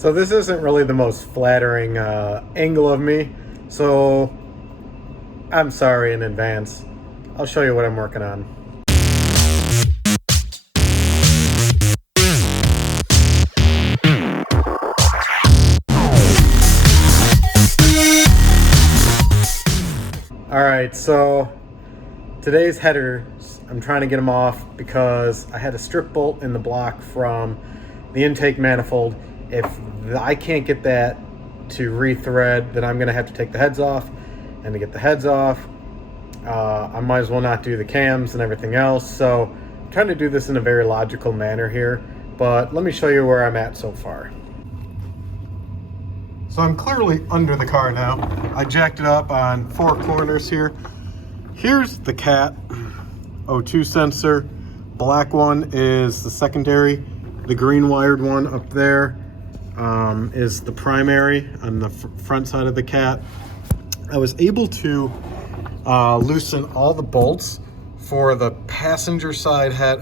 So this isn't really the most flattering angle of me, so I'm sorry in advance. I'll show you what I'm working on. Alright, so today's headers, I'm trying to get them off because I had a strip bolt in the block from the intake manifold. If I can't get that to rethread, then I'm going to have to take the heads off. And to get the heads off, I might as well not do the cams and everything else. So I'm trying to do this in a very logical manner here. But let me show you where I'm at so far. So I'm clearly under the car now. I jacked it up on 4 corners here. Here's the cat O2 sensor. Black one is the secondary. The green wired one up there is the primary on the front side of the cat. I was able to loosen all the bolts for the passenger side head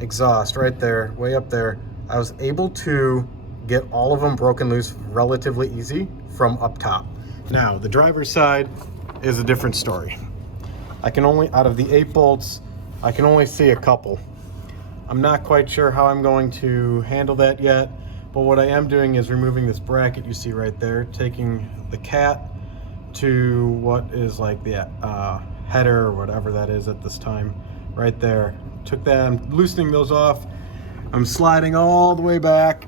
exhaust right there, way up there. I was able to get all of them broken loose relatively easy from up top. Now, the driver's side is a different story. I can only, out of the 8 bolts, I can only see a couple. I'm not quite sure how I'm going to handle that yet, but what I am doing is removing this bracket you see right there, taking the cat to what is like the header or whatever that is at this time, right there. Took that, I'm loosening those off. I'm sliding all the way back.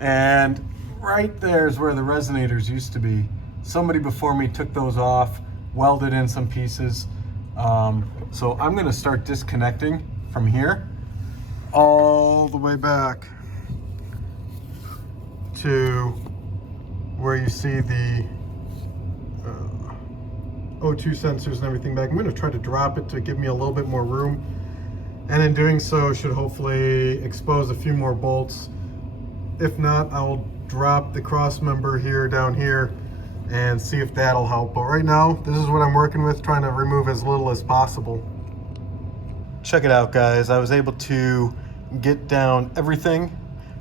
And right there is where the resonators used to be. Somebody before me took those off, welded in some pieces. So I'm gonna start disconnecting from here all the way back to where you see the O2 sensors and everything back. I'm gonna try to drop it to give me a little bit more room. And in doing so, should hopefully expose a few more bolts. If not, I'll drop the cross member here down here and see if that'll help. But right now, this is what I'm working with, trying to remove as little as possible. Check it out, guys. I was able to get down everything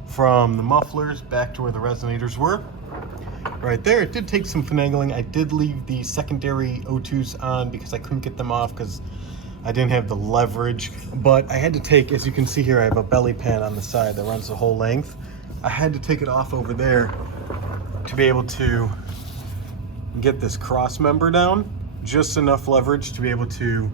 from the mufflers back to where the resonators were. Right there, it did take some finagling. I did leave the secondary O2s on because I couldn't get them off because I didn't have the leverage. But I had to take, as you can see here, I have a belly pan on the side that runs the whole length. I had to take it off over there to be able to get this cross member down, just enough leverage to be able to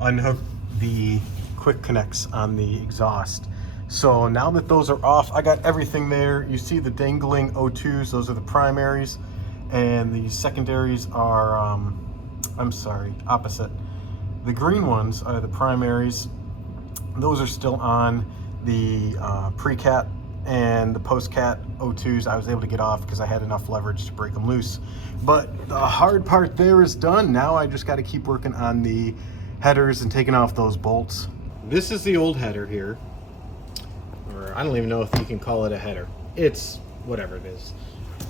unhook the quick connects on the exhaust. So now that those are off, I got everything there. You see the dangling O2s, those are the primaries, and the secondaries are, I'm sorry, opposite. The green ones are the primaries. Those are still on the pre-cat, and the post-cat O2s I was able to get off because I had enough leverage to break them loose. But the hard part there is done. Now I just got to keep working on the headers and taking off those bolts. This is the old header here, or I don't even know if you can call it a header. It's whatever it is.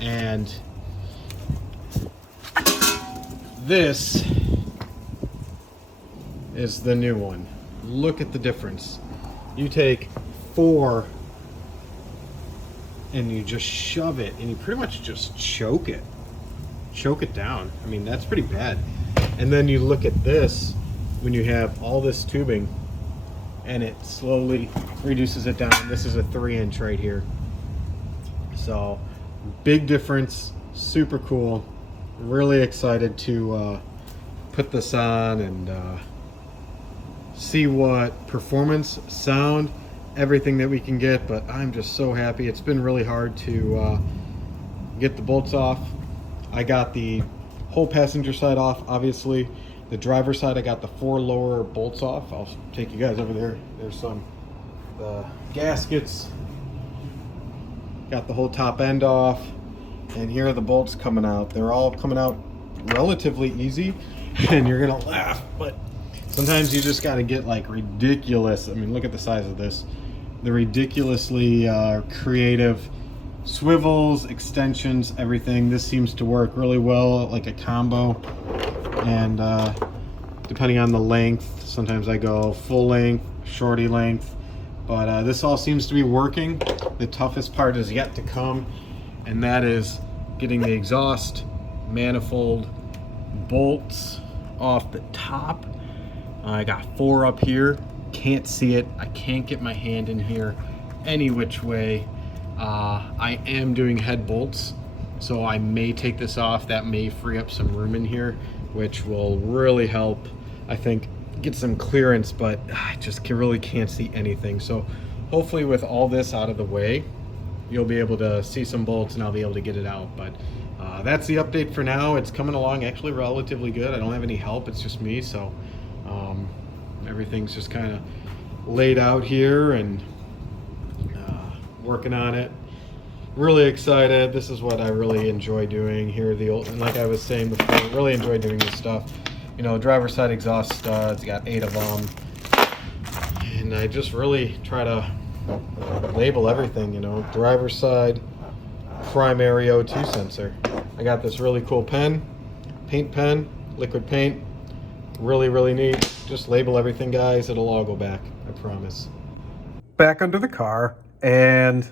And this is the new one. Look at the difference. You take 4 and you just shove it and you pretty much just choke it down. I mean, that's pretty bad. And then you look at this when you have all this tubing and it slowly reduces it down. This is a 3-inch right here. So big difference, super cool. Really excited to put this on and see what performance, sound, everything that we can get. But I'm just so happy. It's been really hard to get the bolts off. I got the whole passenger side off, obviously. The driver's side, I got the 4 lower bolts off. I'll take you guys over there. There's some, the gaskets. Got the whole top end off. And here are the bolts coming out. They're all coming out relatively easy. And you're gonna laugh, but sometimes you just gotta get like ridiculous. I mean, look at the size of this. The ridiculously creative swivels, extensions, everything. This seems to work really well, like a combo. And depending on the length, sometimes I go full length, shorty length. But this all seems to be working. The toughest part is yet to come, and that is getting the exhaust manifold bolts off the top. I got 4 up here. Can't see it. I can't get my hand in here any which way. I am doing head bolts, so I may take this off. That may free up some room in here, which will really help, I think, get some clearance, but I just really can't see anything. So hopefully with all this out of the way, you'll be able to see some bolts and I'll be able to get it out. But that's the update for now. It's coming along actually relatively good. I don't have any help, it's just me, so everything's just kind of laid out here and working on it. Really excited. This is what I really enjoy doing here. And like I was saying before, really enjoy doing this stuff. You know, driver's side exhaust studs, got 8 of them, and I just really try to label everything. You know, driver's side primary O2 sensor. I got this really cool pen, paint pen, liquid paint. Really neat. Just label everything, guys. It'll all go back, I promise. Back under the car and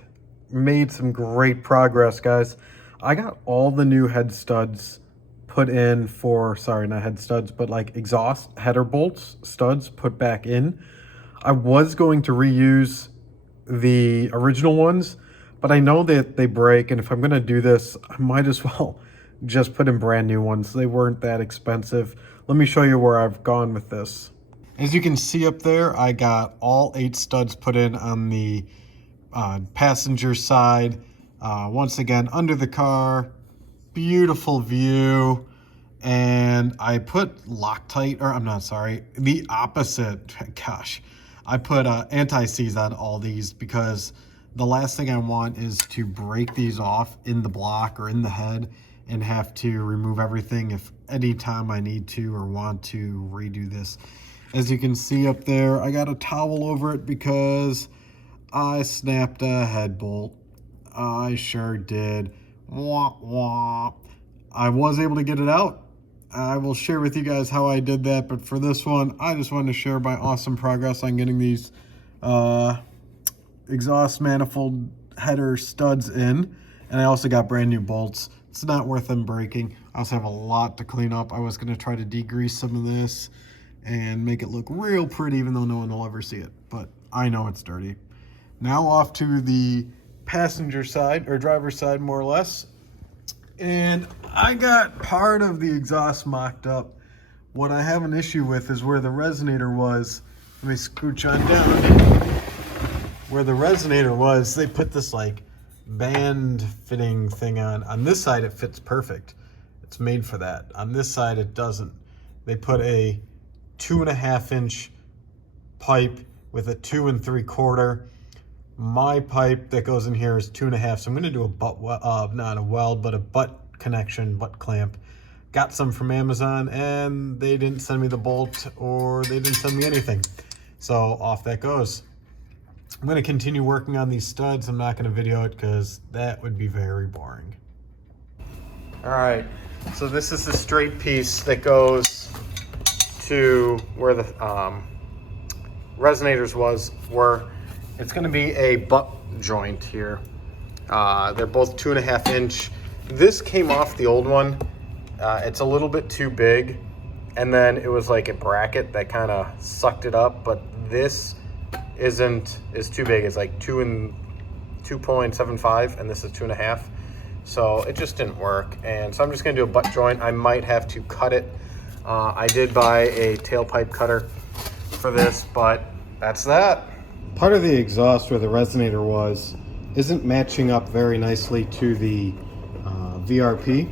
made some great progress, guys. I got all the new head studs put in for, sorry, not head studs, but like exhaust header bolts studs put back in. I was going to reuse the original ones, but I know that they break, and if I'm going to do this, I might as well just put in brand new ones. They weren't that expensive. Let me show you where I've gone with this. As you can see up there, I got all 8 studs put in on the passenger side. Once again, under the car, beautiful view. And I put Loctite, or I'm not, sorry, the opposite, gosh. I put anti-seize on all these because the last thing I want is to break these off in the block or in the head and have to remove everything if any time I need to or want to redo this. As you can see up there, I got a towel over it because I snapped a head bolt. I sure did. Wah, wah. I was able to get it out. I will share with you guys how I did that, but for this one, I just wanted to share my awesome progress on getting these exhaust manifold header studs in, and I also got brand new bolts. It's not worth them breaking. I also have a lot to clean up. I was going to try to degrease some of this and make it look real pretty, even though no one will ever see it, but I know it's dirty. Now off to the passenger side, or driver's side more or less. And I got part of the exhaust mocked up. What I have an issue with is where the resonator was. Let me scooch on down. Where the resonator was, they put this like band fitting thing on. On this side, it fits perfect. It's made for that. On this side, it doesn't. They put a 2.5-inch pipe with a 2 3/4. My pipe that goes in here is 2.5, so I'm going to do a butt, not a weld, but a butt connection, butt clamp. Got some from Amazon, and they didn't send me the bolt, or they didn't send me anything. So off that goes. I'm going to continue working on these studs. I'm not going to video it because that would be very boring. All right, so this is the straight piece that goes to where the resonators were. It's going to be a butt joint here. They're both 2.5-inch. This came off the old one. It's a little bit too big, and then it was like a bracket that kind of sucked it up, but this is too big. It's like 2.75, and this is 2.5. So it just didn't work, and so I'm just going to do a butt joint. I might have to cut it. I did buy a tailpipe cutter for this, but that's that. Part of the exhaust where the resonator was isn't matching up very nicely to the VRP.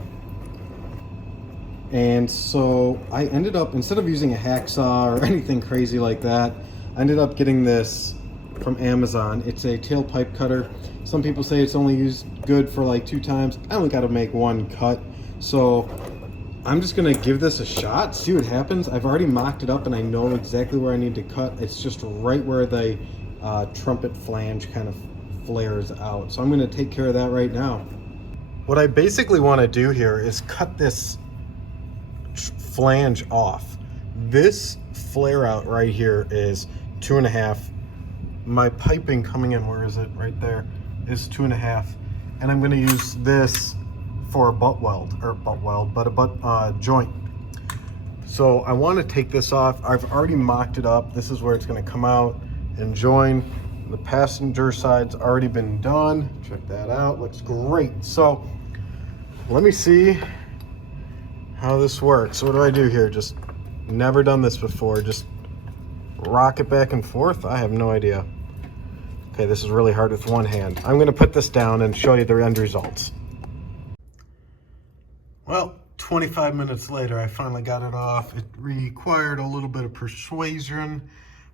And so I ended up, instead of using a hacksaw or anything crazy like that, I ended up getting this from Amazon. It's a tailpipe cutter. Some people say it's only used good for like 2 times. I only got to make 1 cut. So I'm just gonna give this a shot, see what happens. I've already mocked it up and I know exactly where I need to cut. It's just right where the trumpet flange kind of flares out. So I'm gonna take care of that right now. What I basically wanna do here is cut this flange off. This flare out right here is 2.5 my piping coming in, where is it? Right there, is 2.5. And I'm gonna use this for a butt weld, but a butt joint. So I wanna take this off. I've already mocked it up. This is where it's gonna come out and join. The passenger side's already been done. Check that out, looks great. So let me see how this works. So what do I do here? Just never done this before. Just rock it back and forth? I have no idea. Okay, this is really hard with one hand. I'm gonna put this down and show you the end results. Well, 25 minutes later, I finally got it off. It required a little bit of persuasion,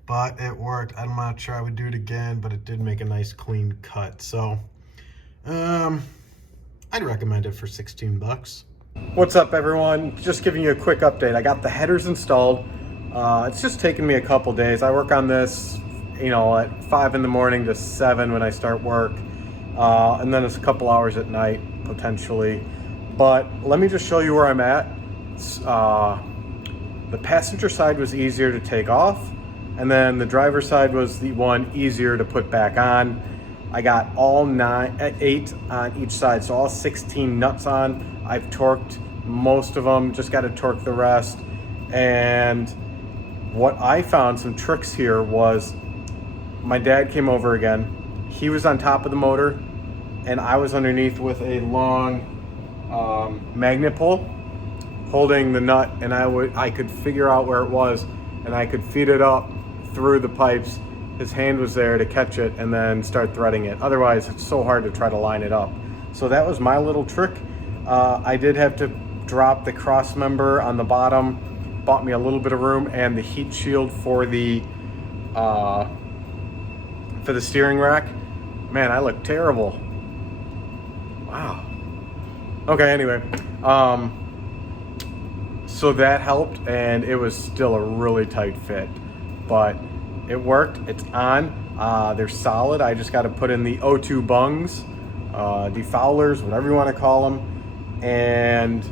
but it worked. I'm not sure I would do it again, but it did make a nice clean cut. So, I'd recommend it for 16 bucks. What's up, everyone? Just giving you a quick update. I got the headers installed. It's just taken me a couple days. I work on this, you know, at 5 in the morning to 7 when I start work. And then it's a couple hours at night, potentially. But let me just show you where I'm at. The passenger side was easier to take off, and then the driver's side was the one easier to put back on. I got all 8 on each side, so all 16 nuts on. I've torqued most of them, just got to torque the rest. And what I found, some tricks here, was my dad came over again. He was on top of the motor, and I was underneath with a long magnet pull holding the nut, and I could figure out where it was, and I could feed it up through the pipes. His hand was there to catch it and then start threading it. Otherwise, it's so hard to try to line it up. So that was my little trick. I did have to drop the cross member on the bottom, bought me a little bit of room, and the heat shield for the steering rack. Man, I look terrible. Wow. Okay, anyway, so that helped, and it was still a really tight fit, but it worked. It's on. They're solid. I just got to put in the O2 bungs, defoulers, whatever you want to call them, and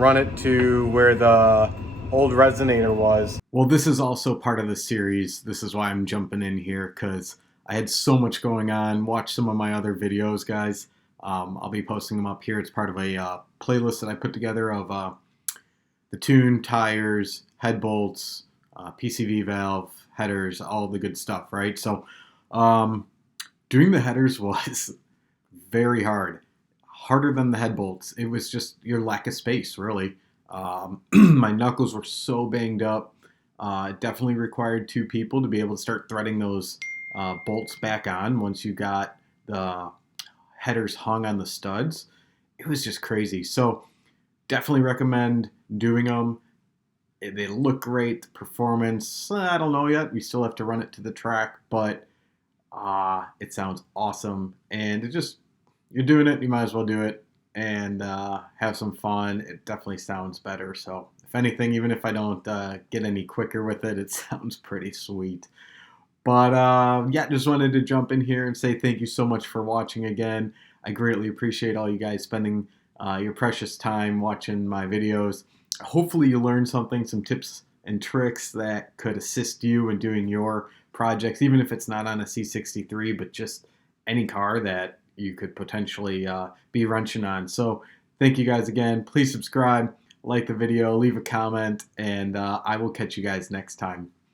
run it to where the old resonator was. Well, this is also part of the series. This is why I'm jumping in here, because I had so much going on. Watch some of my other videos, guys. I'll be posting them up here. It's part of a playlist that I put together of the tune, tires, head bolts, PCV valve, headers, all the good stuff, right? So doing the headers was very hard. Harder than the head bolts. It was just your lack of space, really. My knuckles were so banged up. It definitely required 2 people to be able to start threading those bolts back on once you got the headers hung on the studs. It was just crazy. So definitely recommend doing them. They look great. The performance, I don't know yet. We still have to run it to the track, but it sounds awesome. And it just, you're doing it, you might as well do it and have some fun. It definitely sounds better. So if anything, even if I don't get any quicker with it, it sounds pretty sweet. But yeah, just wanted to jump in here and say thank you so much for watching again. I greatly appreciate all you guys spending your precious time watching my videos. Hopefully you learned something, some tips and tricks that could assist you in doing your projects, even if it's not on a C63, but just any car that you could potentially be wrenching on. So thank you guys again. Please subscribe, like the video, leave a comment, and I will catch you guys next time.